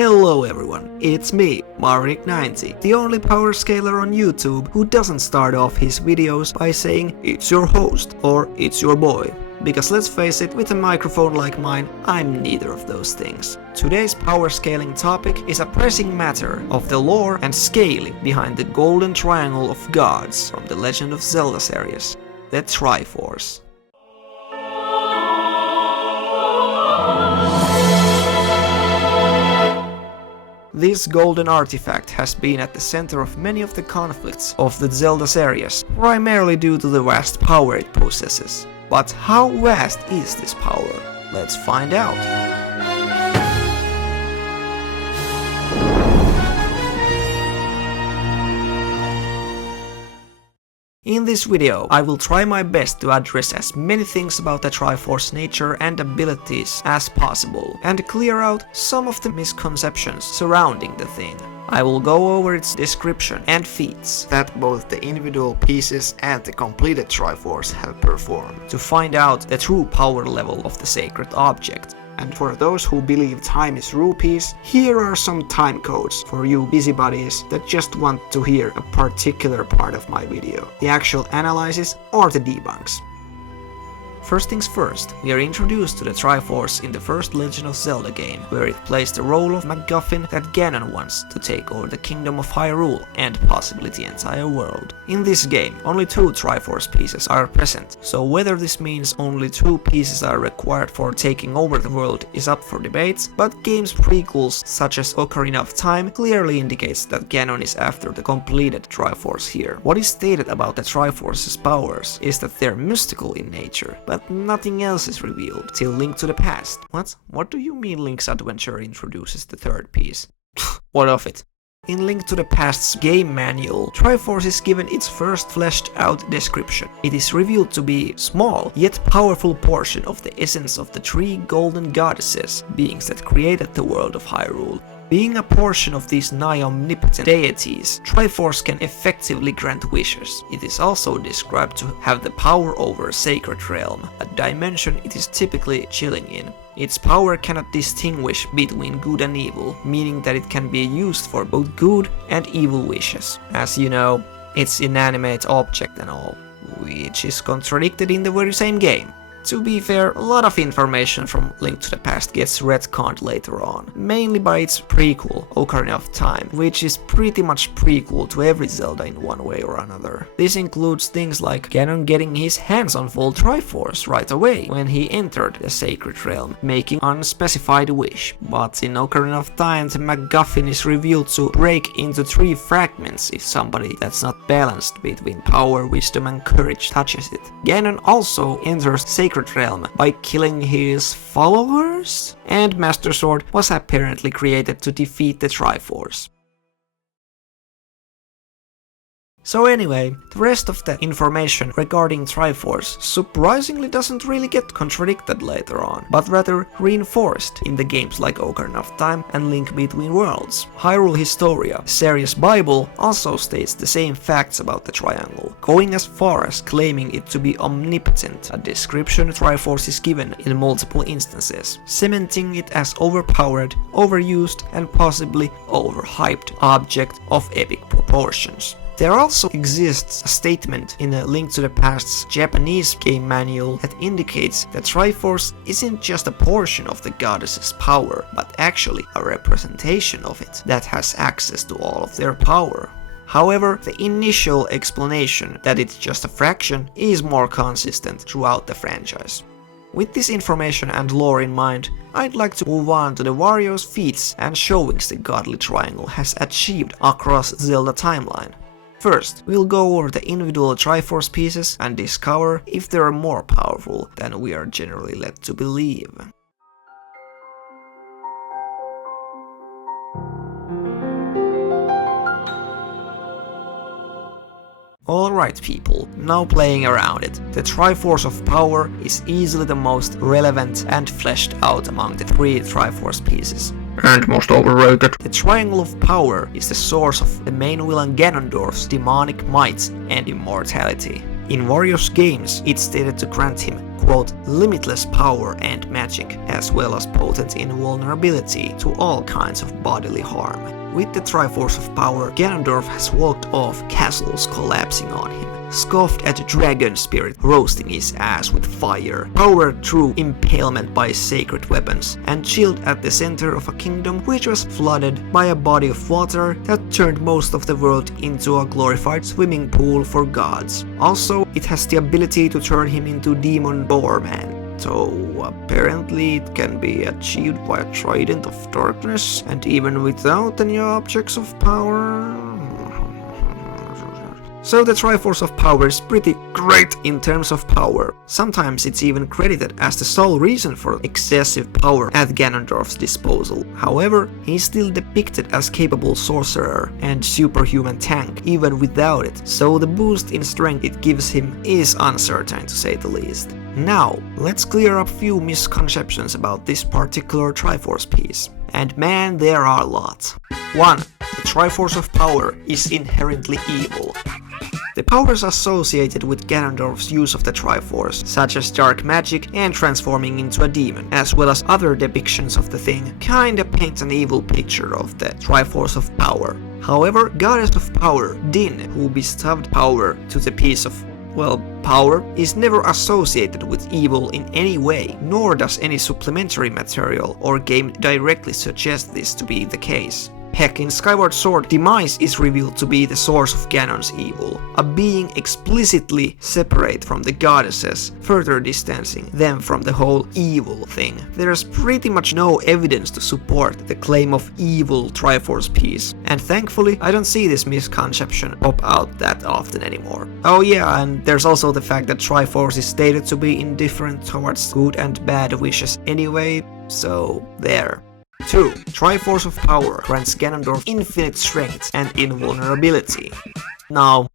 Hello everyone, it's me, Marnik90, the only power scaler on YouTube who doesn't start off his videos by saying it's your host or it's your boy. Because let's face it, with a microphone like mine, I'm neither of those things. Today's power scaling topic is a pressing matter of the lore and scaling behind the golden triangle of gods from the Legend of Zelda series, the Triforce. This golden artifact has been at the center of many of the conflicts of the Zelda series, primarily due to the vast power it possesses. But how vast is this power? Let's find out. In this video, I will try my best to address as many things about the Triforce nature and abilities as possible, and clear out some of the misconceptions surrounding the thing. I will go over its description and feats that both the individual pieces and the completed Triforce have performed, to find out the true power level of the sacred object. And for those who believe time is rupees, here are some time codes for you busybodies that just want to hear a particular part of my video, the actual analysis or the debunks. First things first, we are introduced to the Triforce in the first Legend of Zelda game, where it plays the role of McGuffin that Ganon wants to take over the Kingdom of Hyrule and possibly the entire world. In this game, only 2 Triforce pieces are present, so whether this means only 2 pieces are required for taking over the world is up for debate, but games prequels such as Ocarina of Time clearly indicates that Ganon is after the completed Triforce here. What is stated about the Triforce's powers is that they're mystical in nature, but nothing else is revealed till Link to the Past. What do you mean Link's adventure introduces the third piece? What of it? In Link to the Past's game manual, Triforce is given its first fleshed out description. It is revealed to be small yet powerful portion of the essence of the 3 golden goddesses, beings that created the world of Hyrule. Being a portion of these nigh omnipotent deities, Triforce can effectively grant wishes. It is also described to have the power over a sacred realm, a dimension it is typically chilling in. Its power cannot distinguish between good and evil, meaning that it can be used for both good and evil wishes. As you know, it's inanimate object and all, which is contradicted in the very same game. To be fair, a lot of information from Link to the Past gets retconned later on, mainly by its prequel, Ocarina of Time, which is pretty much prequel to every Zelda in one way or another. This includes things like Ganon getting his hands on full Triforce right away when he entered the Sacred Realm, making unspecified wish. But in Ocarina of Time, the McGuffin is revealed to break into 3 fragments if somebody that's not balanced between power, wisdom and courage touches it. Ganon also enters Sacred Realm by killing his followers, and Master Sword was apparently created to defeat the Triforce. So anyway, the rest of the information regarding Triforce surprisingly doesn't really get contradicted later on, but rather reinforced in the games like Ocarina of Time and Link Between Worlds. Hyrule Historia, the series Bible, also states the same facts about the triangle, going as far as claiming it to be omnipotent, a description Triforce is given in multiple instances, cementing it as overpowered, overused and possibly overhyped object of epic proportions. There also exists a statement in A Link to the Past's Japanese game manual that indicates that Triforce isn't just a portion of the goddess's power, but actually a representation of it that has access to all of their power. However, the initial explanation that it's just a fraction is more consistent throughout the franchise. With this information and lore in mind, I'd like to move on to the various feats and showings the godly triangle has achieved across Zelda timeline. First, we'll go over the individual Triforce pieces and discover if they are more powerful than we are generally led to believe. Alright people, now playing around it. The Triforce of Power is easily the most relevant and fleshed out among the 3 Triforce pieces. And most overrated. The Triangle of Power is the source of the main villain Ganondorf's demonic might and immortality. In various games, it's stated to grant him quote, limitless power and magic, as well as potent invulnerability to all kinds of bodily harm. With the Triforce of Power, Ganondorf has walked off, castles collapsing on him, scoffed at a dragon spirit roasting his ass with fire, powered through impalement by sacred weapons, and chilled at the center of a kingdom which was flooded by a body of water that turned most of the world into a glorified swimming pool for gods. Also, it has the ability to turn him into Demon Boar Man. So apparently it can be achieved by a trident of darkness, and even without any objects of power. So the Triforce of Power is pretty great in terms of power. Sometimes it's even credited as the sole reason for excessive power at Ganondorf's disposal. However, he's still depicted as capable sorcerer and superhuman tank even without it, so the boost in strength it gives him is uncertain to say the least. Now, let's clear up few misconceptions about this particular Triforce piece. And man, there are a lot. 1. The Triforce of Power is inherently evil. The powers associated with Ganondorf's use of the Triforce, such as dark magic and transforming into a demon, as well as other depictions of the thing, kinda paint an evil picture of the Triforce of Power. However, Goddess of Power, Din, who bestowed power to the piece of, well, power, is never associated with evil in any way, nor does any supplementary material or game directly suggest this to be the case. Heck, in Skyward Sword, Demise is revealed to be the source of Ganon's evil, a being explicitly separate from the goddesses, further distancing them from the whole evil thing. There's pretty much no evidence to support the claim of evil Triforce piece, and thankfully I don't see this misconception pop out that often anymore. Oh yeah, and there's also the fact that Triforce is stated to be indifferent towards good and bad wishes anyway, so there. 2. Triforce of Power grants Ganondorf infinite strength and invulnerability. No.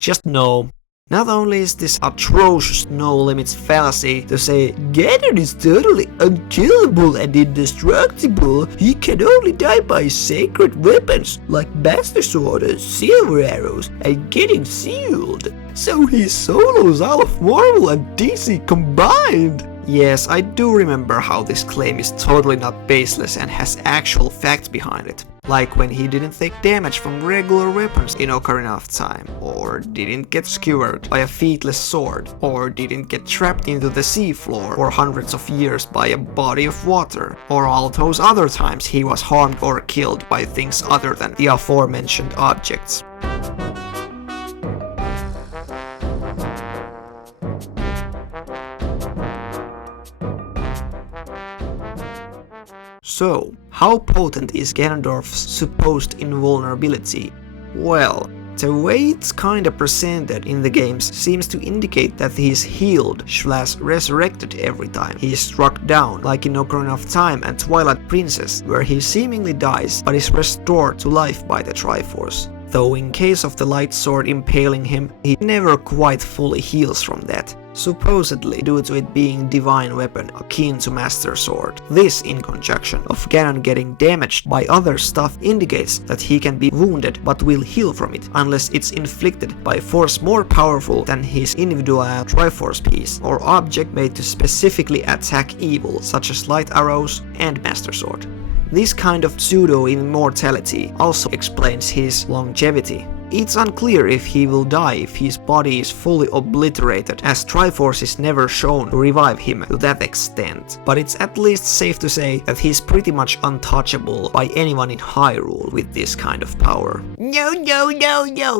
Just no. Not only is this atrocious no-limits fallacy to say Ganon is totally unkillable and indestructible, he can only die by sacred weapons like Master Sword and Silver Arrows and getting sealed, so he solos all of Marvel and DC combined. Yes, I do remember how this claim is totally not baseless and has actual facts behind it. Like when he didn't take damage from regular weapons in Ocarina of Time, or didn't get skewered by a featless sword, or didn't get trapped into the seafloor for hundreds of years by a body of water, or all those other times he was harmed or killed by things other than the aforementioned objects. So, how potent is Ganondorf's supposed invulnerability? Well, the way it's kinda presented in the games seems to indicate that he is healed/resurrected every time he is struck down, like in Ocarina of Time and Twilight Princess, where he seemingly dies but is restored to life by the Triforce. Though in case of the light sword impaling him, he never quite fully heals from that, supposedly due to it being divine weapon akin to Master Sword. This, in conjunction of Ganon getting damaged by other stuff, indicates that he can be wounded but will heal from it, unless it's inflicted by force more powerful than his individual Triforce piece, or object made to specifically attack evil, such as light arrows and Master Sword. This kind of pseudo-immortality also explains his longevity. It's unclear if he will die if his body is fully obliterated, as Triforce is never shown to revive him to that extent, but it's at least safe to say that he's pretty much untouchable by anyone in Hyrule with this kind of power. No,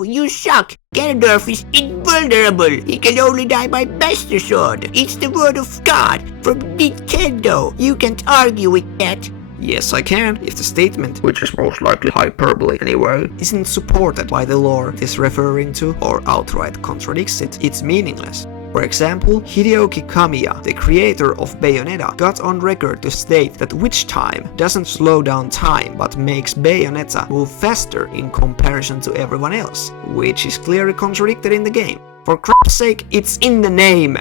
you suck! Ganondorf is invulnerable! He can only die by Master Sword! It's the word of God from Nintendo! You can't argue with that! Yes, I can, if the statement, which is most likely hyperbole anyway, isn't supported by the lore it is referring to or outright contradicts it. It's meaningless. For example, Hideyoki Kamiya, the creator of Bayonetta, got on record to state that Witch Time doesn't slow down time but makes Bayonetta move faster in comparison to everyone else, which is clearly contradicted in the game. For crap's sake, it's in the name!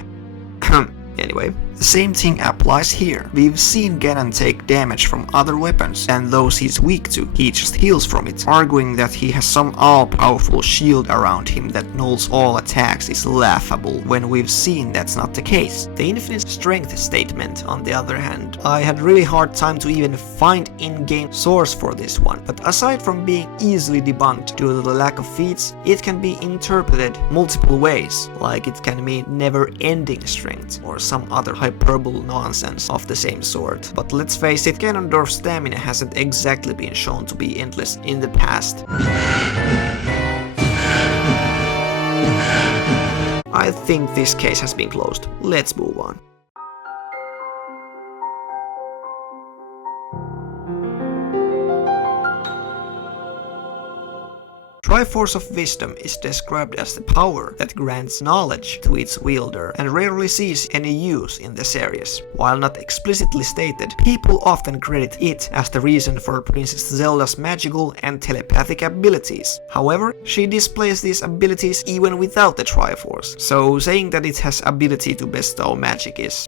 Anyway, The same thing applies here. We've seen Ganon take damage from other weapons, and those he's weak to, he just heals from it. Arguing that he has some all-powerful shield around him that nulls all attacks is laughable, when we've seen that's not the case. The infinite strength statement, on the other hand, I had really hard time to even find in-game source for this one, but aside from being easily debunked due to the lack of feats, it can be interpreted multiple ways, like it can mean never-ending strength, or some other hyperbole nonsense of the same sort. But let's face it, Ganondorf's stamina hasn't exactly been shown to be endless in the past. I think this case has been closed. Let's move on. Triforce of Wisdom is described as the power that grants knowledge to its wielder and rarely sees any use in the series. While not explicitly stated, people often credit it as the reason for Princess Zelda's magical and telepathic abilities. However, she displays these abilities even without the Triforce, so saying that it has ability to bestow magic is...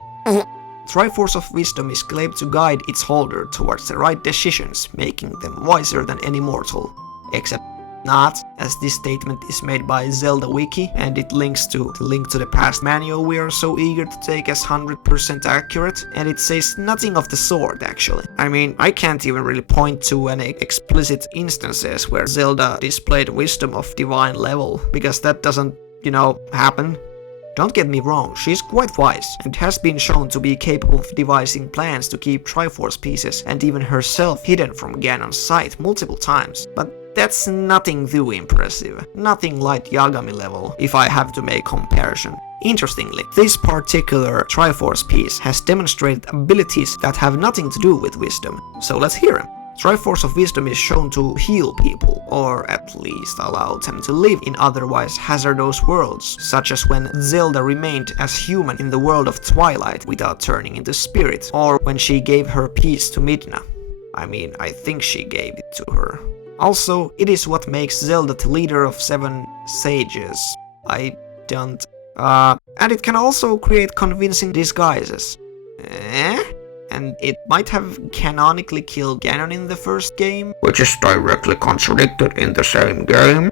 Triforce of Wisdom is claimed to guide its holder towards the right decisions, making them wiser than any mortal. Except not, as this statement is made by Zelda Wiki, and it links to the Link to the Past manual we are so eager to take as 100% accurate, and it says nothing of the sort actually. I mean, I can't even really point to any explicit instances where Zelda displayed wisdom of divine level, because that doesn't, happen. Don't get me wrong, she's quite wise, and has been shown to be capable of devising plans to keep Triforce pieces and even herself hidden from Ganon's sight multiple times, but that's nothing too impressive. Nothing like Yagami level, if I have to make comparison. Interestingly, this particular Triforce piece has demonstrated abilities that have nothing to do with wisdom, so let's hear them. Triforce of Wisdom is shown to heal people, or at least allow them to live in otherwise hazardous worlds, such as when Zelda remained as human in the world of Twilight without turning into spirit, or when she gave her piece to Midna. I mean, I think she gave it to her. Also, it is what makes Zelda the leader of 7 sages. And it can also create convincing disguises. And it might have canonically killed Ganon in the first game, which is directly contradicted in the same game.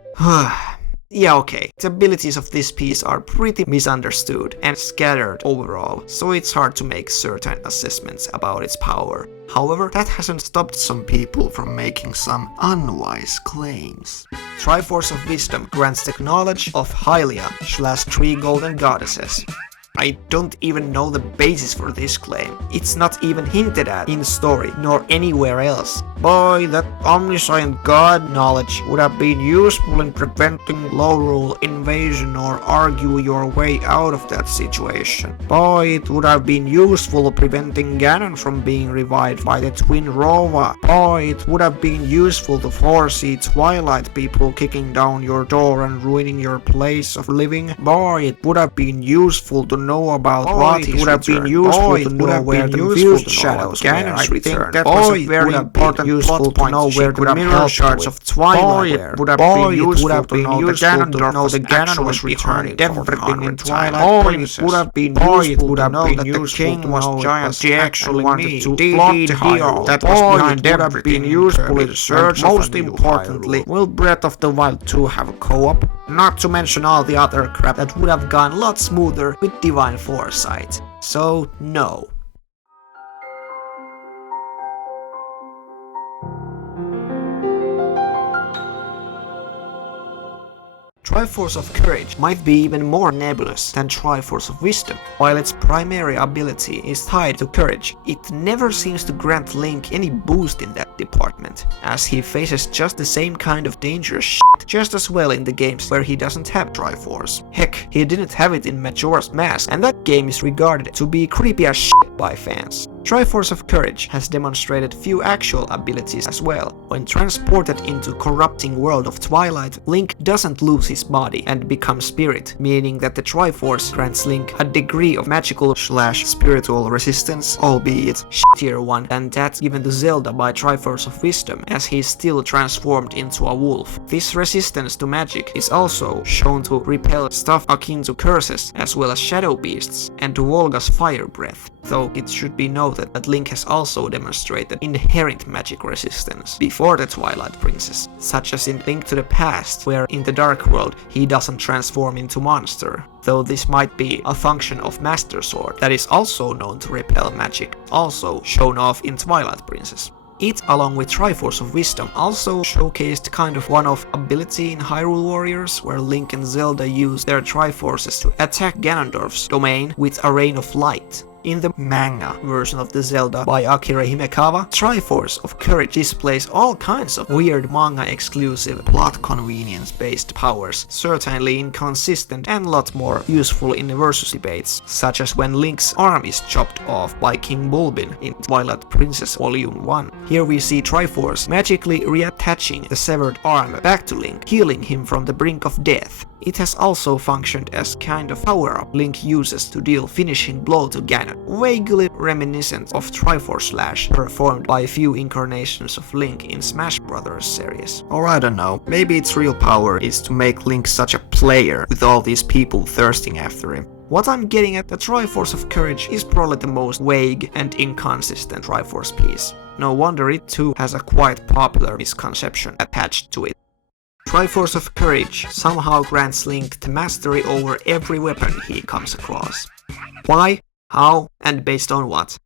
Yeah, okay. The abilities of this piece are pretty misunderstood and scattered overall, so it's hard to make certain assessments about its power. However, that hasn't stopped some people from making some unwise claims. Triforce of Wisdom grants the knowledge of Hylia/3 golden goddesses. I don't even know the basis for this claim. It's not even hinted at in the story, nor anywhere else. Boy, that omniscient god knowledge would have been useful in preventing Lorule invasion or argue your way out of that situation. Boy, it would have been useful preventing Ganon from being revived by the twin Rova. Boy, it would have been useful to foresee Twilight people kicking down your door and ruining your place of living. Boy, it would have been useful to know about Rati's return. It would have been useful to know where the confused shadows Ganon's return. That was a very important plot point to know where the mirror shards of Twilight were. It would have been useful to know the Ganon was returning. Everything in Twilight Princess. It would have been useful to know that the king was giant. She actually wanted to plot the hero that was behind everything. Useful in search. Most importantly, will Breath of the Wild 2 have a co-op? Not to mention all the other crap that would have gone a lot smoother with divine foresight. So, no. Triforce of Courage might be even more nebulous than Triforce of Wisdom. While its primary ability is tied to Courage, it never seems to grant Link any boost in that department, as he faces just the same kind of dangerous shit just as well in the games where he doesn't have Triforce. Heck, he didn't have it in Majora's Mask, and that game is regarded to be creepy as shit by fans. Triforce of Courage has demonstrated few actual abilities as well. When transported into corrupting world of Twilight, Link doesn't lose his body and becomes spirit, meaning that the Triforce grants Link a degree of magical/spiritual resistance, albeit shittier one than that given to Zelda by Triforce of Wisdom, as he is still transformed into a wolf. This resistance to magic is also shown to repel stuff akin to curses, as well as shadow beasts, and to Volga's fire breath, though it should be noted that Link has also demonstrated inherent magic resistance before the Twilight Princess, such as in Link to the Past, where in the Dark World he doesn't transform into monster, though this might be a function of Master Sword that is also known to repel magic, also shown off in Twilight Princess. It, along with Triforce of Wisdom, also showcased kind of one-off ability in Hyrule Warriors, where Link and Zelda use their Triforces to attack Ganondorf's domain with a rain of light. In the manga version of the Zelda by Akira Himekawa, Triforce of Courage displays all kinds of weird manga-exclusive plot convenience-based powers, certainly inconsistent and lot more useful in versus debates, such as when Link's arm is chopped off by King Bulbin in Twilight Princess Volume 1. Here we see Triforce magically reattaching the severed arm back to Link, healing him from the brink of death. It has also functioned as kind of power-up Link uses to deal finishing blow to Ganon, vaguely reminiscent of Triforce Slash performed by a few incarnations of Link in Smash Bros. Series. Or I don't know, maybe its real power is to make Link such a player with all these people thirsting after him. What I'm getting at, the Triforce of Courage is probably the most vague and inconsistent Triforce piece. No wonder it too has a quite popular misconception attached to it. Triforce of Courage somehow grants Link the mastery over every weapon he comes across. Why, how, and based on what?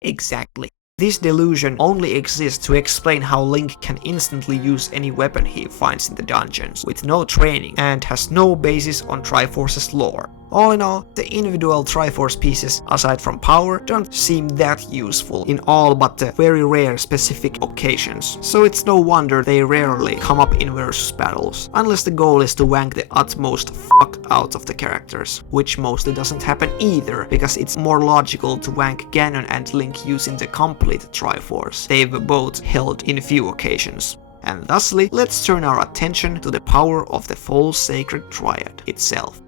Exactly. This delusion only exists to explain how Link can instantly use any weapon he finds in the dungeons, with no training, and has no basis on Triforce's lore. All in all, the individual Triforce pieces, aside from power, don't seem that useful in all but the very rare specific occasions, so it's no wonder they rarely come up in versus battles, unless the goal is to wank the utmost fuck out of the characters, which mostly doesn't happen either, because it's more logical to wank Ganon and Link using the complete Triforce they've both held in few occasions. And thusly, let's turn our attention to the power of the full sacred triad itself.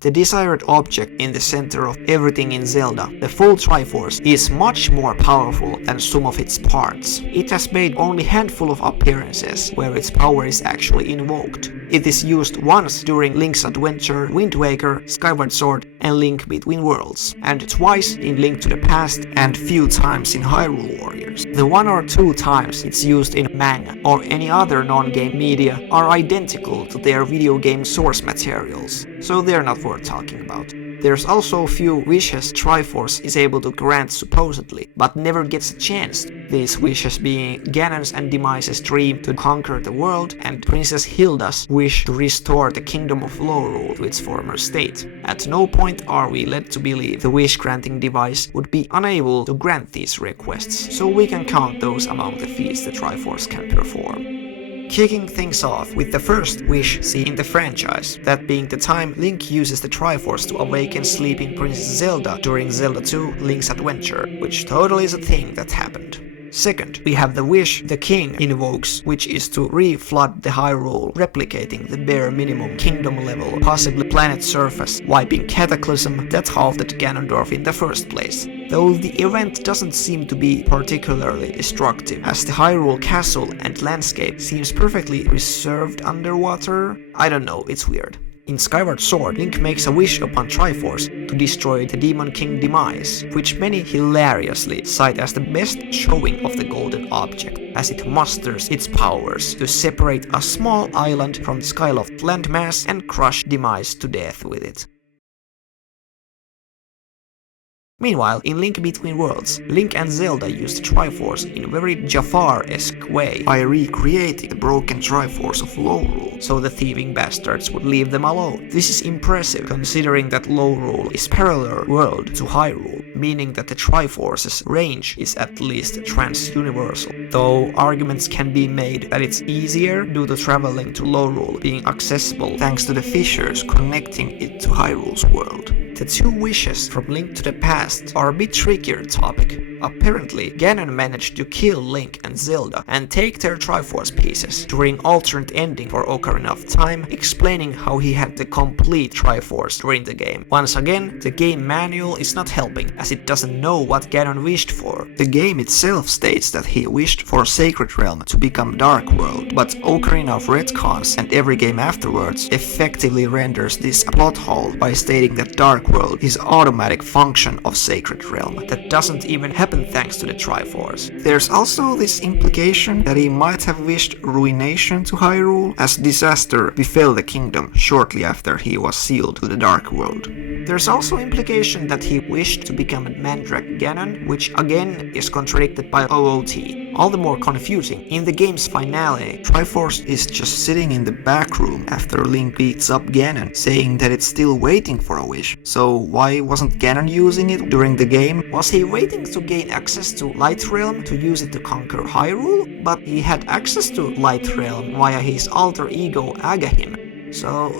The desired object in the center of everything in Zelda, the full Triforce, is much more powerful than some of its parts. It has made only a handful of appearances where its power is actually invoked. It is used once during Link's Adventure, Wind Waker, Skyward Sword, and Link Between Worlds, and twice in Link to the Past and few times in Hyrule Warriors. The 1 or 2 times it's used in manga or any other non-game media are identical to their video game source materials, so they're not worth talking about. There's also a few wishes Triforce is able to grant supposedly, but never gets a chance. These wishes being Ganon's and Demise's dream to conquer the world, and Princess Hilda's wish to restore the Kingdom of Lorule to its former state. At no point are we led to believe the wish-granting device would be unable to grant these requests, so we can count those among the feats the Triforce can perform. Kicking things off with the first wish seen in the franchise, that being the time Link uses the Triforce to awaken sleeping Princess Zelda during Zelda 2 Link's Adventure, which totally is a thing that happened. Second, we have the wish the king invokes, which is to re-flood the Hyrule, replicating the bare minimum kingdom level, possibly planet surface, wiping Cataclysm that halted Ganondorf in the first place. Though the event doesn't seem to be particularly destructive, as the Hyrule castle and landscape seems perfectly reserved underwater. I don't know, it's weird. In Skyward Sword, Link makes a wish upon Triforce to destroy the Demon King Demise, which many hilariously cite as the best showing of the golden object, as it musters its powers to separate a small island from the Skyloft landmass and crush Demise to death with it. Meanwhile, in Link Between Worlds, Link and Zelda used the Triforce in a very Jafar-esque way by recreating the broken Triforce of Lorule, so the thieving bastards would leave them alone. This is impressive considering that Lorule is parallel world to Hyrule, meaning that the Triforce's range is at least trans-universal, though arguments can be made that it's easier due to traveling to Lorule being accessible thanks to the fissures connecting it to Hyrule's world. The two wishes from Link to the Past are a bit trickier topic. Apparently, Ganon managed to kill Link and Zelda and take their Triforce pieces during alternate ending for Ocarina of Time, explaining how he had the complete Triforce during the game. Once again, the game manual is not helping, as it doesn't know what Ganon wished for. The game itself states that he wished for Sacred Realm to become Dark World, but Ocarina of retcons and every game afterwards effectively renders this a plot hole by stating that Dark World is automatic function of Sacred Realm that doesn't even happen thanks to the Triforce. There's also this implication that he might have wished ruination to Hyrule, as disaster befell the kingdom shortly after he was sealed to the Dark World. There's also implication that he wished to become a Mandrake Ganon, which again is contradicted by OOT. All the more confusing, in the game's finale, Triforce is just sitting in the back room after Link beats up Ganon, saying that it's still waiting for a wish. So why wasn't Ganon using it during the game? Was he waiting to gain access to Light Realm to use it to conquer Hyrule? But he had access to Light Realm via his alter ego Agahim. So...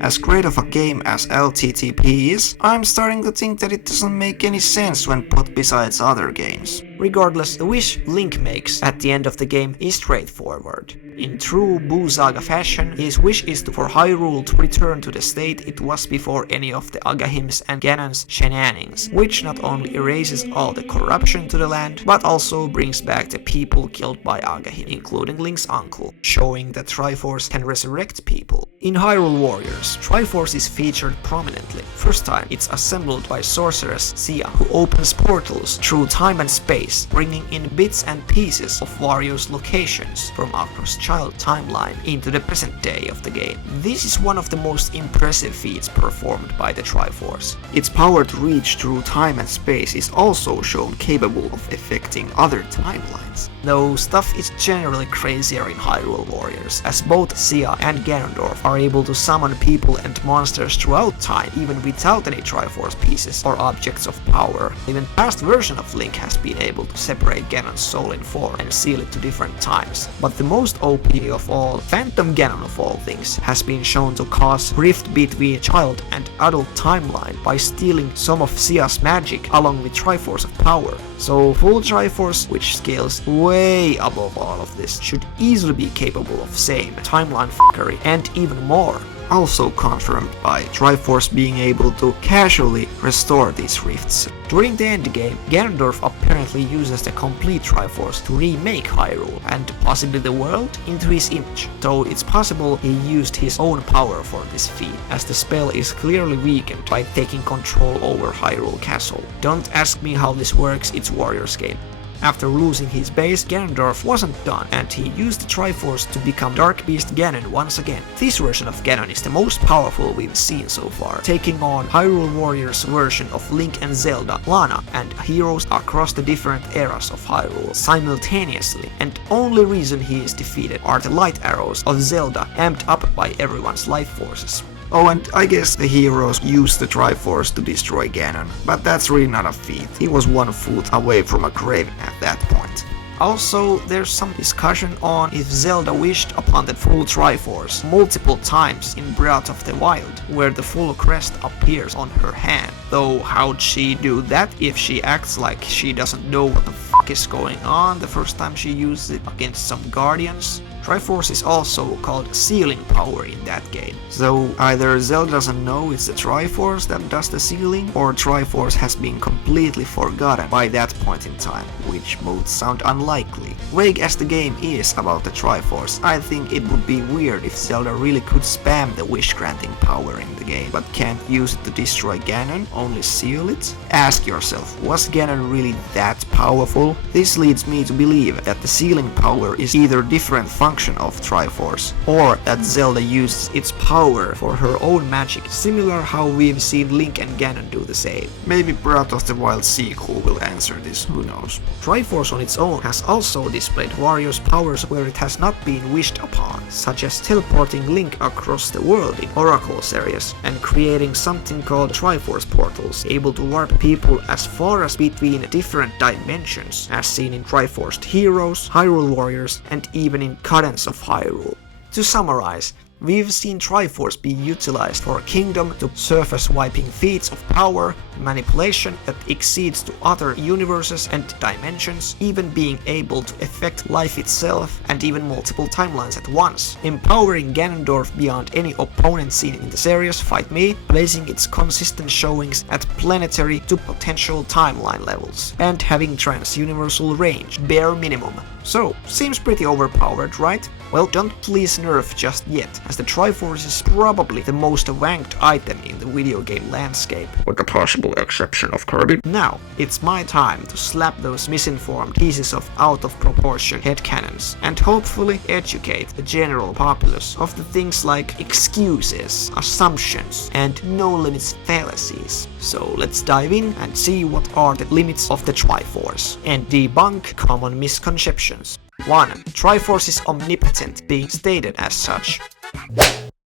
As great of a game as LTTP is, I'm starting to think that it doesn't make any sense when put beside other games. Regardless, the wish Link makes at the end of the game is straightforward. In true Boo Saga fashion, his wish is for Hyrule to return to the state it was before any of the Agahims and Ganon's shenanigans, which not only erases all the corruption to the land, but also brings back the people killed by Agahim, including Link's uncle, showing that Triforce can resurrect people. In Hyrule Warriors, Triforce is featured prominently. First time, it's assembled by sorceress Sia, who opens portals through time and space, bringing in bits and pieces of various locations from across child timeline into the present day of the game. This is one of the most impressive feats performed by the Triforce. Its power to reach through time and space is also shown capable of affecting other timelines. Though stuff is generally crazier in Hyrule Warriors, as both Sia and Ganondorf are able to summon people and monsters throughout time even without any Triforce pieces or objects of power. Even past version of Link has been able to separate Ganon's soul in four and seal it to different times. But the most OP of all, Phantom Ganon of all things, has been shown to cause rift between child and adult timeline by stealing some of Sia's magic along with Triforce of Power. So full Triforce, which scales way above all of this, should easily be capable of same timeline fuckery and even more. Also confirmed by Triforce being able to casually restore these rifts. During the endgame, Ganondorf apparently uses the complete Triforce to remake Hyrule and possibly the world into his image, though it's possible he used his own power for this feat, as the spell is clearly weakened by taking control over Hyrule Castle. Don't ask me how this works, it's Warriors game. After losing his base, Ganondorf wasn't done, and he used the Triforce to become Dark Beast Ganon once again. This version of Ganon is the most powerful we've seen so far, taking on Hyrule Warriors' version of Link and Zelda, Lana, and heroes across the different eras of Hyrule simultaneously, and only reason he is defeated are the light arrows of Zelda amped up by everyone's life forces. Oh, and I guess the heroes used the Triforce to destroy Ganon, but that's really not a feat. He was 1 foot away from a grave at that point. Also, there's some discussion on if Zelda wished upon the full Triforce multiple times in Breath of the Wild, where the full crest appears on her hand. Though how'd she do that if she acts like she doesn't know what the fuck is going on the first time she uses it against some guardians? Triforce is also called sealing power in that game. So either Zelda doesn't know it's the Triforce that does the sealing, or Triforce has been completely forgotten by that point in time, which both sound unlikely. Vague as the game is about the Triforce, I think it would be weird if Zelda really could spam the wish granting power in the game, but can't use it to destroy Ganon, only seal it? Ask yourself, was Ganon really that powerful? this leads me to believe that the sealing power is either different function of Triforce, or that Zelda uses its power for her own magic, similar how we've seen Link and Ganon do the same. Maybe Breath of the Wild sequel will answer this, who knows. Triforce on its own has also displayed various powers where it has not been wished upon, such as teleporting Link across the world in Oracle's areas, and creating something called Triforce portals, able to warp people as far as between different dimensions, as seen in Triforced Heroes, Hyrule Warriors, and even in Cadence of Hyrule. To summarize, we've seen Triforce be utilized for Kingdom to surface wiping feats of power, manipulation that exceeds to other universes and dimensions, even being able to affect life itself and even multiple timelines at once, empowering Ganondorf beyond any opponent seen in the series Fight Me, placing its consistent showings at planetary to potential timeline levels, and having trans-universal range, bare minimum. So, seems pretty overpowered, right? Well, don't please nerf just yet, as the Triforce is probably the most ranked item in the video game landscape, with the possible exception of Kirby. Now, it's my time to slap those misinformed pieces of out of proportion headcanons, and hopefully educate the general populace of the things like excuses, assumptions, and no limits fallacies. So let's dive in and see what are the limits of the Triforce, and debunk common misconceptions. 1. Triforce is omnipotent, being stated as such.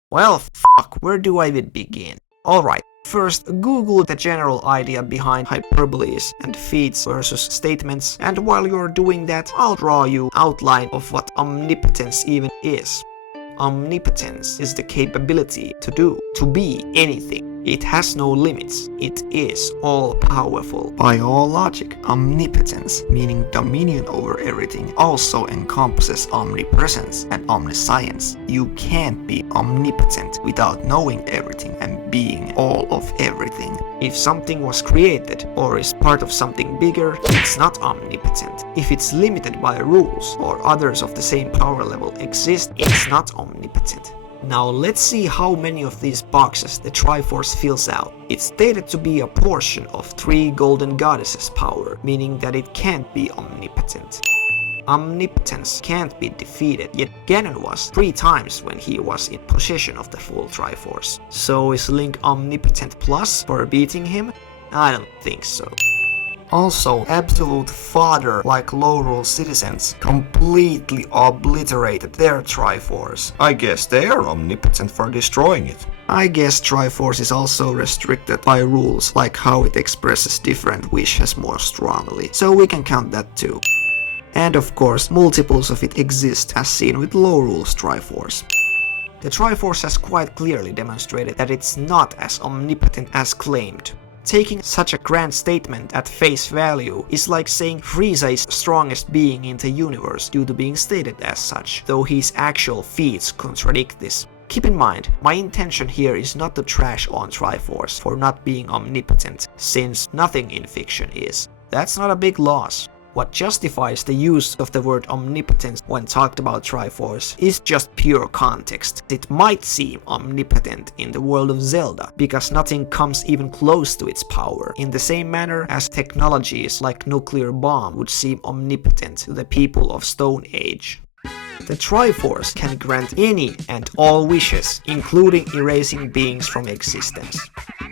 Well, fuck, where do I even begin? Alright, first Google the general idea behind hyperboles and feats versus statements, and while you're doing that, I'll draw you outline of what omnipotence even is. Omnipotence is the capability to do, to be anything. It has no limits. It is all-powerful. By all logic, omnipotence, meaning dominion over everything, also encompasses omnipresence and omniscience. You can't be omnipotent without knowing everything and being all of everything. If something was created or is part of something bigger, it's not omnipotent. If it's limited by rules or others of the same power level exist, it's not omnipotent. Now let's see how many of these boxes the Triforce fills out. It's stated to be a portion of 3 golden goddesses' power, meaning that it can't be omnipotent. Omnipotence can't be defeated, yet Ganon was 3 times when he was in possession of the full Triforce. So is Link omnipotent plus for beating him? I don't think so. Also, absolute fodder like low-rule citizens completely obliterated their Triforce. I guess they are omnipotent for destroying it. I guess Triforce is also restricted by rules like how it expresses different wishes more strongly, so we can count that too. And of course, multiples of it exist as seen with low-rule's Triforce. The Triforce has quite clearly demonstrated that it's not as omnipotent as claimed. Taking such a grand statement at face value is like saying Frieza is the strongest being in the universe due to being stated as such, though his actual feats contradict this. Keep in mind, my intention here is not to trash on Triforce for not being omnipotent, since nothing in fiction is. That's not a big loss. What justifies the use of the word omnipotence when talked about Triforce is just pure context. It might seem omnipotent in the world of Zelda, because nothing comes even close to its power, in the same manner as technologies like nuclear bomb would seem omnipotent to the people of Stone Age. The Triforce can grant any and all wishes, including erasing beings from existence.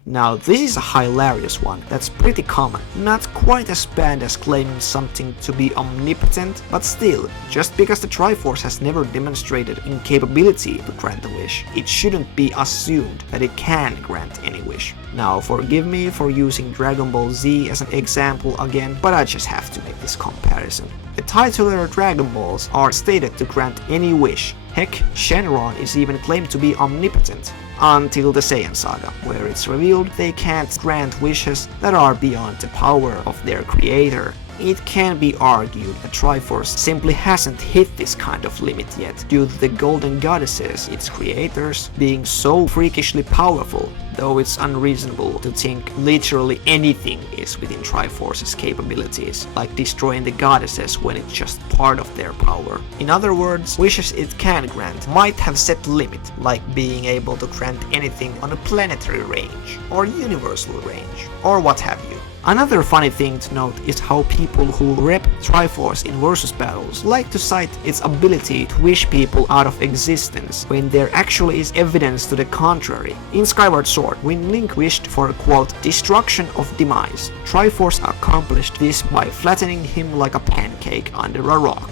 Now this is a hilarious one that's pretty common, not quite as bad as claiming something to be omnipotent, but still, just because the Triforce has never demonstrated incapability to grant a wish, it shouldn't be assumed that it can grant any wish. Now forgive me for using Dragon Ball Z as an example again, but I just have to make this comparison. The titular Dragon Balls are stated to grant any wish. Heck, Shenron is even claimed to be omnipotent, until the Saiyan Saga, where it's revealed they can't grant wishes that are beyond the power of their creator. It can be argued that Triforce simply hasn't hit this kind of limit yet, due to the Golden Goddesses, its creators, being so freakishly powerful, though it's unreasonable to think literally anything is within Triforce's capabilities, like destroying the goddesses when it's just part of their power. In other words, wishes it can grant might have set limit, like being able to grant anything on a planetary range, or universal range, or what have you. Another funny thing to note is how people who rep Triforce in versus battles like to cite its ability to wish people out of existence when there actually is evidence to the contrary. In Skyward Sword, when Link wished for quote destruction of demise, Triforce accomplished this by flattening him like a pancake under a rock.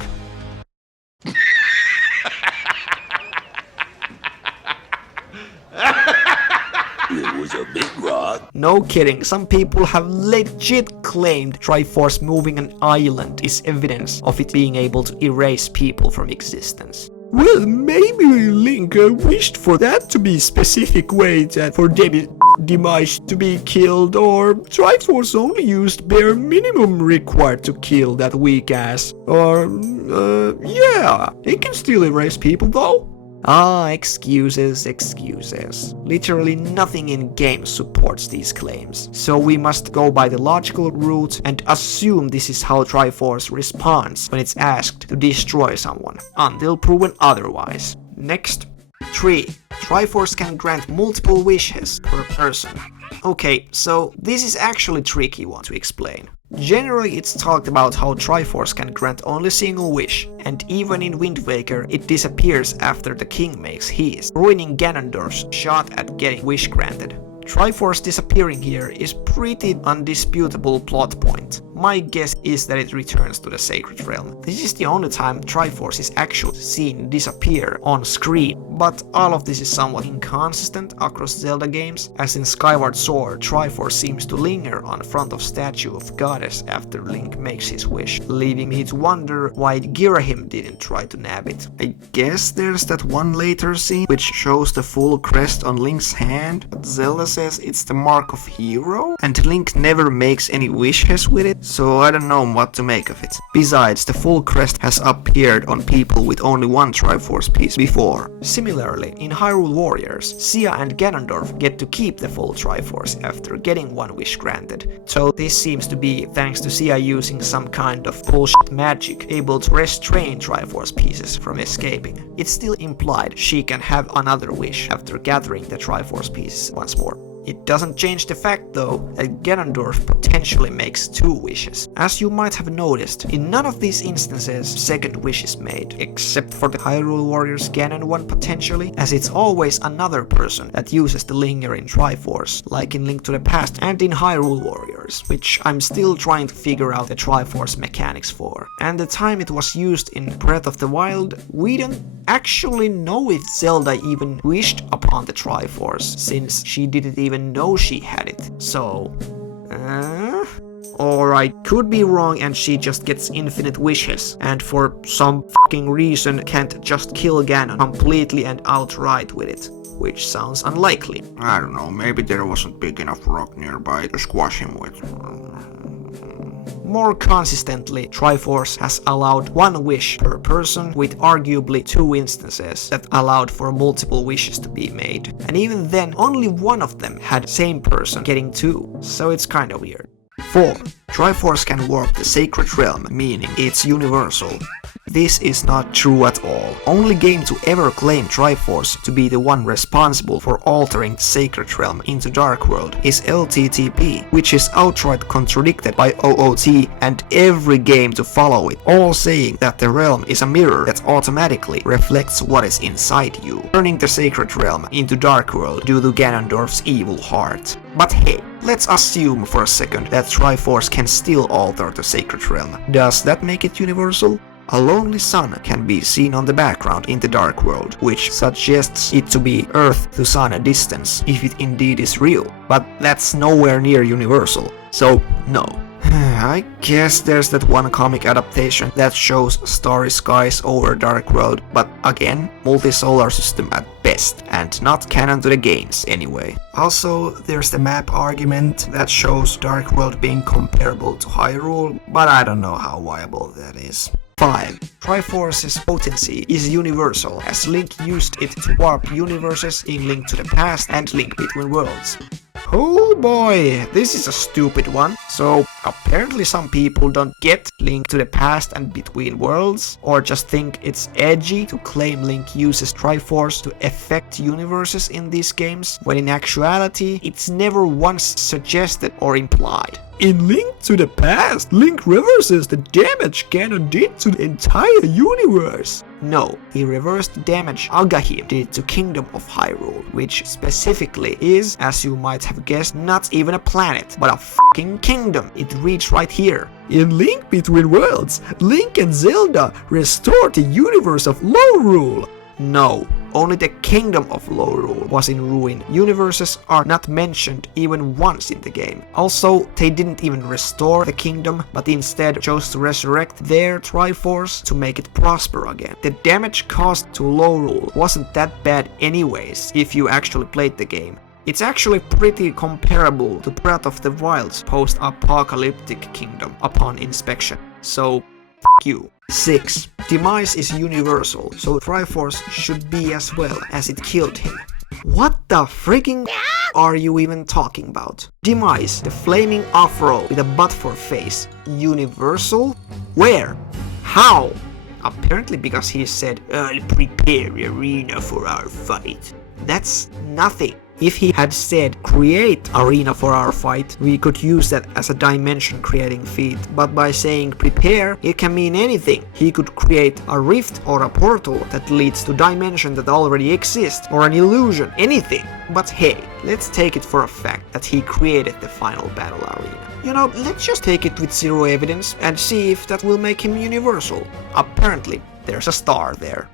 It was a big rock. No kidding, some people have legit claimed Triforce moving an island is evidence of it being able to erase people from existence. Well, maybe Link wished for that to be a specific way that for demise to be killed, or Triforce only used bare minimum required to kill that weak ass. Or, yeah, it can still erase people though. Ah, excuses. Literally nothing in game supports these claims, so we must go by the logical route and assume this is how Triforce responds when it's asked to destroy someone, until proven otherwise. Next. 3. Triforce can grant multiple wishes per person. Okay, so this is actually a tricky one to explain. Generally, it's talked about how Triforce can grant only a single wish, and even in Wind Waker, it disappears after the king makes his, ruining Ganondorf's shot at getting wish granted. Triforce disappearing here is pretty undisputable plot point. My guess is that it returns to the Sacred Realm. This is the only time Triforce is actually seen disappear on screen, but all of this is somewhat inconsistent across Zelda games, as in Skyward Sword, Triforce seems to linger on front of statue of Goddess after Link makes his wish, leaving me to wonder why Girahim didn't try to nab it. I guess there's that one later scene which shows the full crest on Link's hand, but Zelda says it's the mark of hero, and Link never makes any wishes with it, so I don't know what to make of it. Besides, the full crest has appeared on people with only one Triforce piece before. Similarly, in Hyrule Warriors, Sia and Ganondorf get to keep the full Triforce after getting one wish granted, so this seems to be thanks to Sia using some kind of bullshit magic able to restrain Triforce pieces from escaping. It's still implied she can have another wish after gathering the Triforce pieces once more. It doesn't change the fact though that Ganondorf potentially makes 2 wishes. As you might have noticed, in none of these instances second wish is made, except for the Hyrule Warriors Ganon one potentially, as it's always another person that uses the lingering Triforce, like in Link to the Past and in Hyrule Warriors, which I'm still trying to figure out the Triforce mechanics for. And the time it was used in Breath of the Wild, we don't actually know if Zelda even wished upon the Triforce, since she didn't even know she had it. So, or I could be wrong and she just gets infinite wishes, and for some fucking reason can't just kill Ganon completely and outright with it, which sounds unlikely. I don't know, maybe there wasn't big enough rock nearby to squash him with. More consistently, Triforce has allowed 1 wish per person, with arguably 2 instances that allowed for multiple wishes to be made. And even then, only one of them had same person getting 2, so it's kinda weird. 4. Triforce can warp the Sacred Realm, meaning it's universal. This is not true at all. Only game to ever claim Triforce to be the one responsible for altering the Sacred Realm into Dark World is LTTP, which is outright contradicted by OOT and every game to follow it, all saying that the realm is a mirror that automatically reflects what is inside you, turning the Sacred Realm into Dark World due to Ganondorf's evil heart. But hey, let's assume for a second that Triforce can still alter the Sacred Realm. Does that make it universal? A lonely sun can be seen on the background in the Dark World, which suggests it to be Earth to Sun distance if it indeed is real, but that's nowhere near universal, so no. I guess there's that one comic adaptation that shows starry skies over Dark World, but again, multi-solar system at best, and not canon to the games anyway. Also, there's the map argument that shows Dark World being comparable to Hyrule, but I don't know how viable that is. 5. Triforce's potency is universal, as Link used it to warp universes in Link to the Past and Link Between Worlds. Oh boy, this is a stupid one. So apparently some people don't get Link to the Past and Between Worlds, or just think it's edgy to claim Link uses Triforce to affect universes in these games, when in actuality it's never once suggested or implied. In Link to the Past, Link reverses the damage Ganon did to the entire universe. No, he reversed the damage Agahim did to Kingdom of Hyrule, which specifically is, as you might have guessed, not even a planet, but a fucking kingdom. It reads right here. In Link Between Worlds, Link and Zelda restored the universe of Lorule. No, only the Kingdom of Lorule was in ruin. Universes are not mentioned even once in the game. Also, they didn't even restore the kingdom, but instead chose to resurrect their Triforce to make it prosper again. The damage caused to Lorule wasn't that bad anyways, if you actually played the game. It's actually pretty comparable to Breath of the Wild's post-apocalyptic kingdom upon inspection. So, f*** you. 6. Demise is universal, so Triforce should be as well, as it killed him. What the freaking are you even talking about? Demise, the flaming afro with a butt for face. Universal? Where? How? Apparently because he said, "I'll prepare arena for our fight." That's nothing. If he had said, "create arena for our fight," we could use that as a dimension creating feat, but by saying prepare, it can mean anything. He could create a rift or a portal that leads to dimension that already exists, or an illusion, anything. But hey, let's take it for a fact that he created the final battle arena. You know, let's just take it with zero evidence and see if that will make him universal. Apparently, there's a star there.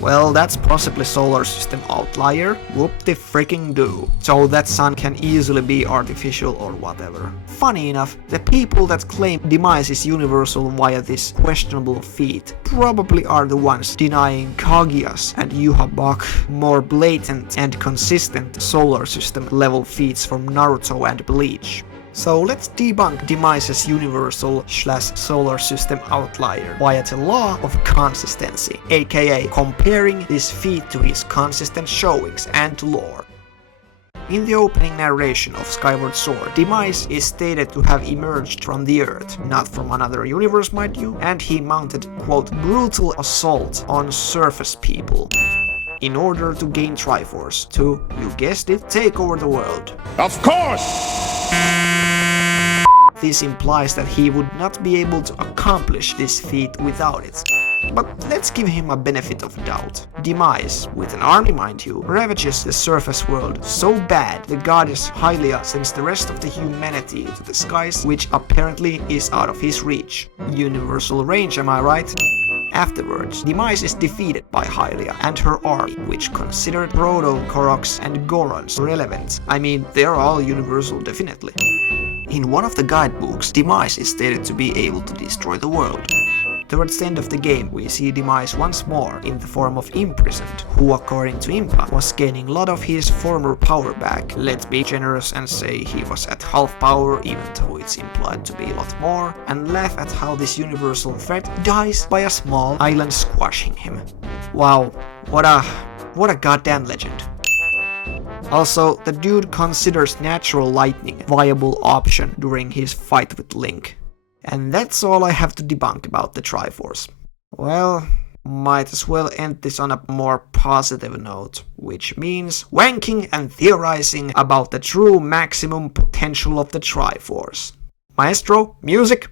Well, that's possibly solar system outlier. Whoop-de-freaking-do. So that sun can easily be artificial or whatever. Funny enough, the people that claim Demise is universal via this questionable feat probably are the ones denying Kaguya's and Yuhabak more blatant and consistent solar system level feats from Naruto and Bleach. So let's debunk Demise's universal/solar system outlier via the law of consistency, aka comparing this feat to his consistent showings and lore. In the opening narration of Skyward Sword, Demise is stated to have emerged from the earth, not from another universe mind you, and he mounted, quote, brutal assault on surface people in order to gain Triforce to, you guessed it, take over the world. Of course! This implies that he would not be able to accomplish this feat without it. But let's give him a benefit of doubt. Demise, with an army mind you, ravages the surface world so bad the goddess Hylia sends the rest of the humanity to the skies, which apparently is out of his reach. Universal range, am I right? Afterwards, Demise is defeated by Hylia and her army, which considered Proto, Koroks and Gorons relevant. I mean, they're all universal definitely. In one of the guidebooks, Demise is stated to be able to destroy the world. Towards the end of the game, we see Demise once more in the form of Imprisoned, who according to Impa was gaining a lot of his former power back. Let's be generous and say he was at half power, even though it's implied to be a lot more, and laugh at how this universal threat dies by a small island squashing him. Wow, what a goddamn legend. Also, the dude considers natural lightning a viable option during his fight with Link. And that's all I have to debunk about the Triforce. Well, might as well end this on a more positive note, which means wanking and theorizing about the true maximum potential of the Triforce. Maestro, music!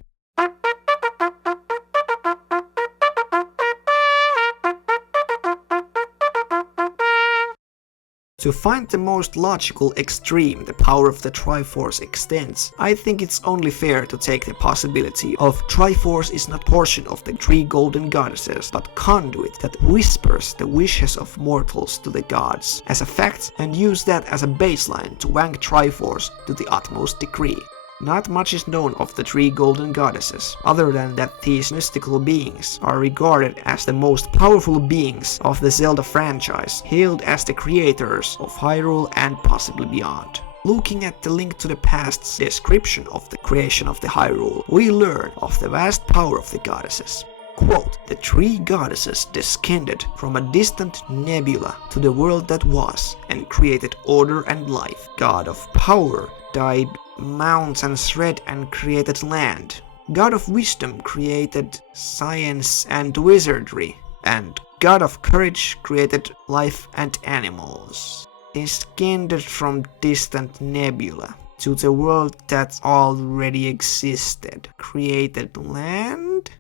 To find the most logical extreme the power of the Triforce extends, I think it's only fair to take the possibility of Triforce is not portion of the three golden goddesses, but conduit that whispers the wishes of mortals to the gods as a fact and use that as a baseline to wank Triforce to the utmost degree. Not much is known of the three golden goddesses, other than that these mystical beings are regarded as the most powerful beings of the Zelda franchise, hailed as the creators of Hyrule and possibly beyond. Looking at the Link to the Past's description of the creation of the Hyrule, we learn of the vast power of the goddesses. Quote, the three goddesses descended from a distant nebula to the world that was, and created order and life. God of Power died mountains red and created land. God of Wisdom created science and wizardry. And God of Courage created life and animals. They scanned from distant nebula to the world that already existed. Created land?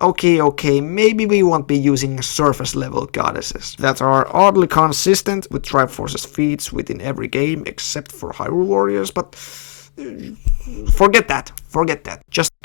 Okay, maybe we won't be using surface level goddesses that are oddly consistent with Triforce's feats within every game except for Hyrule Warriors, but forget that.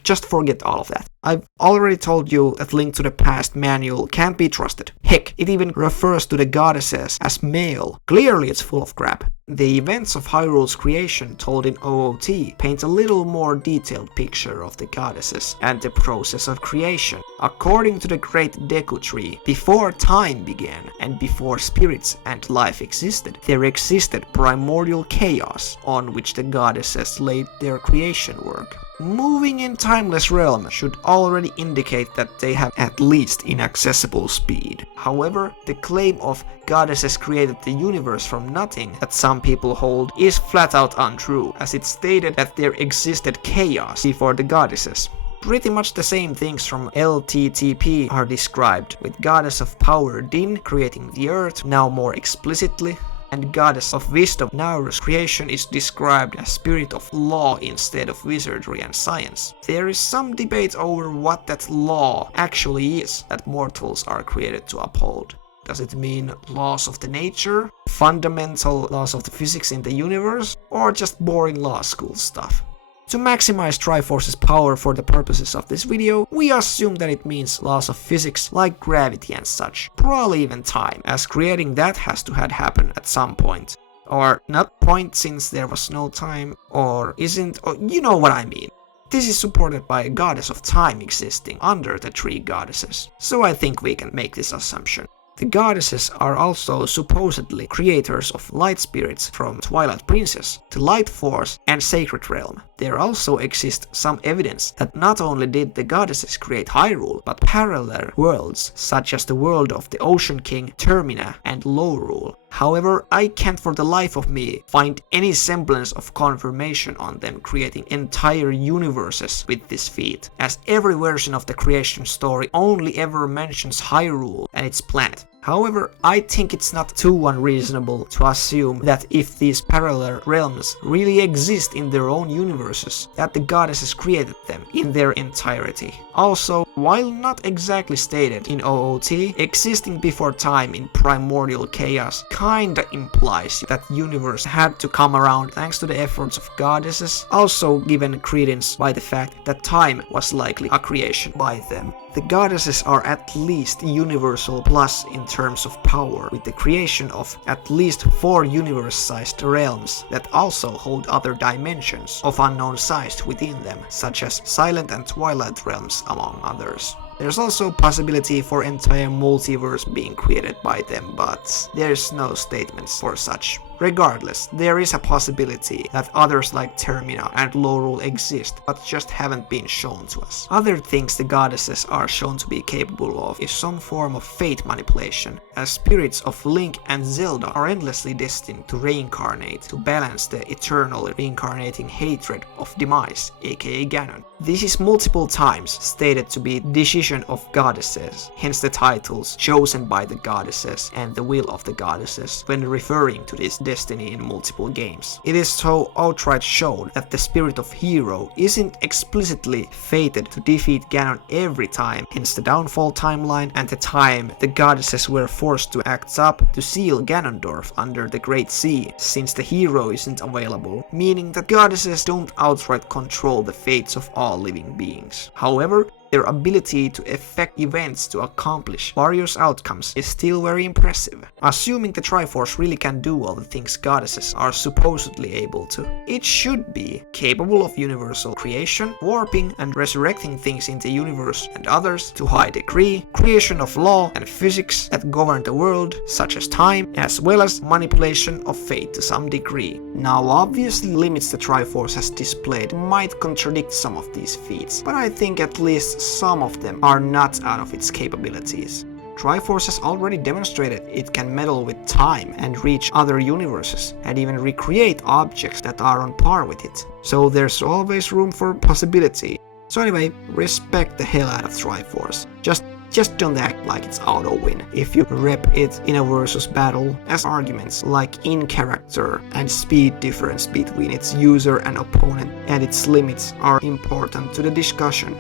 Just forget all of that. I've already told you that Link to the Past manual can't be trusted. Heck, it even refers to the goddesses as male. Clearly it's full of crap. The events of Hyrule's creation told in OOT paint a little more detailed picture of the goddesses and the process of creation. According to the Great Deku Tree, before time began and before spirits and life existed, there existed primordial chaos on which the goddesses laid their creation work. Moving in timeless realm should already indicate that they have at least inaccessible speed. However, the claim of goddesses created the universe from nothing that some people hold is flat out untrue, as it stated that there existed chaos before the goddesses. Pretty much the same things from LTTP are described, with Goddess of Power Din creating the earth, now more explicitly, and Goddess of Wisdom Nauru's creation is described as spirit of law instead of wizardry and science. There is some debate over what that law actually is that mortals are created to uphold. Does it mean laws of the nature, fundamental laws of the physics in the universe, or just boring law school stuff? To maximize Triforce's power for the purposes of this video, we assume that it means laws of physics like gravity and such, probably even time, as creating that has to have happened at some point. Or not point since there was no time, or isn't, or you know what I mean. This is supported by a goddess of time existing under the three goddesses, so I think we can make this assumption. The goddesses are also supposedly creators of light spirits from Twilight Princess, the Light Force and Sacred Realm. There also exists some evidence that not only did the goddesses create Hyrule, but parallel worlds such as the world of the Ocean King, Termina and Lorule. However, I can't for the life of me find any semblance of confirmation on them creating entire universes with this feat, as every version of the creation story only ever mentions Hyrule and its planet. However, I think it's not too unreasonable to assume that if these parallel realms really exist in their own universes, that the goddesses created them in their entirety. Also, while not exactly stated in OOT, existing before time in primordial chaos kinda implies that the universe had to come around thanks to the efforts of goddesses, also given credence by the fact that time was likely a creation by them. The goddesses are at least universal plus in terms of power, with the creation of at least 4 universe-sized realms that also hold other dimensions of unknown size within them, such as Silent and Twilight realms among others. There's also possibility for entire multiverse being created by them, but there's no statements for such. Regardless, there is a possibility that others like Termina and Lorule exist, but just haven't been shown to us. Other things the goddesses are shown to be capable of is some form of fate manipulation, as spirits of Link and Zelda are endlessly destined to reincarnate to balance the eternal reincarnating hatred of Demise, aka Ganon. This is multiple times stated to be decision of goddesses, hence the titles chosen by the goddesses and the will of the goddesses when referring to this destiny in multiple games. It is so outright shown that the spirit of hero isn't explicitly fated to defeat Ganon every time, hence the downfall timeline and the time the goddesses were forced to act up to seal Ganondorf under the Great Sea, since the hero isn't available, meaning that goddesses don't outright control the fates of all living beings. However, their ability to effect events to accomplish various outcomes is still very impressive. Assuming the Triforce really can do all the things goddesses are supposedly able to, it should be capable of universal creation, warping and resurrecting things in the universe and others to high degree, creation of law and physics that govern the world, such as time, as well as manipulation of fate to some degree. Now obviously limits the Triforce has displayed might contradict some of these feats, but I think at least some of them are not out of its capabilities. Triforce has already demonstrated it can meddle with time and reach other universes, and even recreate objects that are on par with it. So there's always room for possibility. So anyway, respect the hell out of Triforce. Just just don't act like it's auto-win if you rep it in a versus battle, as arguments like in-character and speed difference between its user and opponent and its limits are important to the discussion.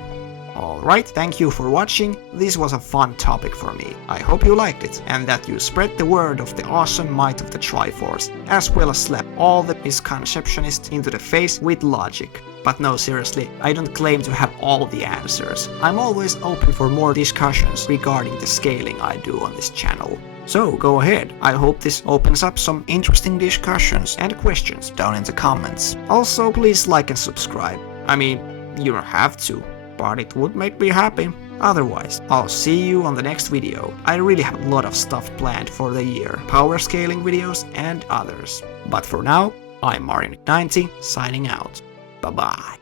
Alright, thank you for watching. This was a fun topic for me. I hope you liked it and that you spread the word of the awesome might of the Triforce, as well as slap all the misconceptionists into the face with logic. But no, seriously, I don't claim to have all the answers. I'm always open for more discussions regarding the scaling I do on this channel. So go ahead, I hope this opens up some interesting discussions and questions down in the comments. Also, please like and subscribe. I mean, you don't have to, but it would make me happy. Otherwise, I'll see you on the next video. I really have a lot of stuff planned for the year, power scaling videos and others. But for now, I'm Mario90 signing out. Bye bye.